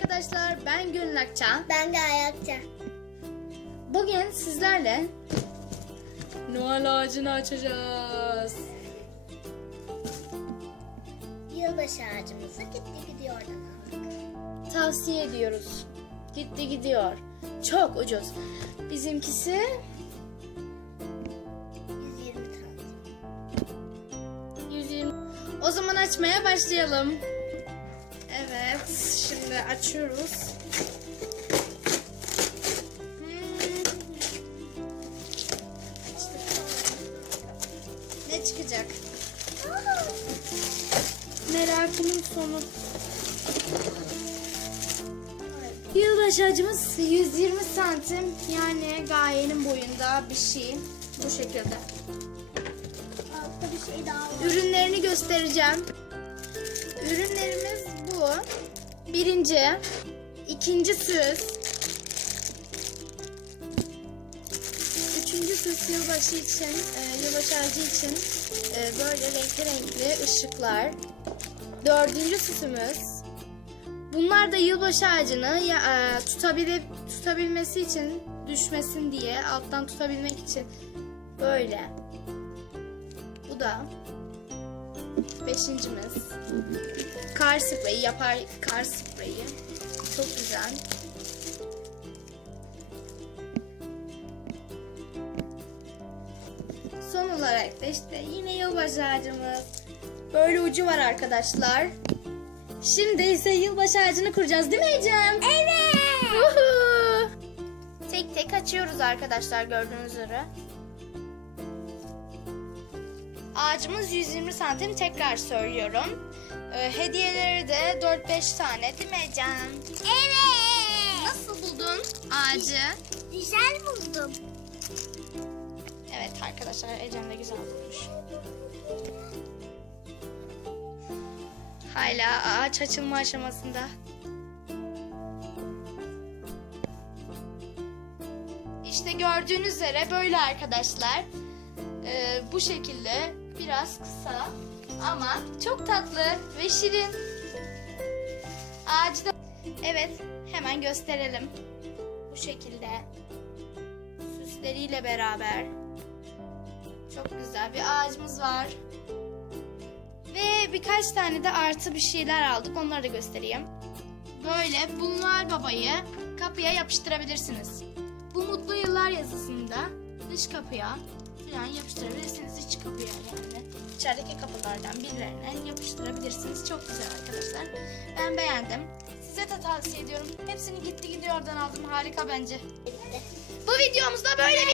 arkadaşlar. Ben Gönül Akçan. Ben de ayakta. Bugün sizlerle Noel ağacını açacağız. Yılbaşı ağacımızı gitti gidiyor oradan aldık. Tavsiye ediyoruz. Gitti gidiyor. Çok ucuz. Bizimkisi 120 tane. 120. O zaman açmaya başlayalım. Şimdi açıyoruz. Ne çıkacak? Merakımın sonu. Yılbaşı ağacımız 120 santim yani gayenin boyunda bir şey. Bu şekilde. Altta bir şey daha var. Ürünlerini göstereceğim. Ürünlerimiz bu. Birinci, ikinci süs. Üçüncü süs yılbaşı için, e, yılbaşı ağacı için e, böyle renkli renkli ışıklar. Dördüncü süsümüz. Bunlar da yılbaşı ağacını ya, e, tutabilip tutabilmesi için düşmesin diye alttan tutabilmek için böyle. Bu da beşincimiz. Kar spreyi yapar kar spreyi. Çok güzel. Son olarak da işte yine yılbaşı ağacımız. Böyle ucu var arkadaşlar. Şimdi ise yılbaşı ağacını kuracağız değil mi Ecem? Evet. Tek tek açıyoruz arkadaşlar gördüğünüz üzere. Ağacımız 120 santim tekrar söylüyorum. Ee, hediyeleri de 4-5 tane değil mi Ecem? Evet. Nasıl buldun ağacı? Güzel buldum. Evet arkadaşlar Ecem de güzel bulmuş. Hala ağaç açılma aşamasında. İşte gördüğünüz üzere böyle arkadaşlar. Ee, bu şekilde biraz kısa ama çok tatlı ve şirin. Ağacı da... Evet hemen gösterelim. Bu şekilde süsleriyle beraber. Çok güzel bir ağacımız var. Ve birkaç tane de artı bir şeyler aldık. Onları da göstereyim. Böyle bu Noel Baba'yı kapıya yapıştırabilirsiniz. Bu mutlu yıllar yazısında dış kapıya falan yapıştırabilirsiniz. iç kapıya yani. İçerideki kapılardan birilerine yapıştırabilirsiniz. Çok güzel arkadaşlar. Ben beğendim. Size de tavsiye ediyorum. Hepsini gitti gidiyordan aldım. Harika bence. Bu videomuzda böyle bir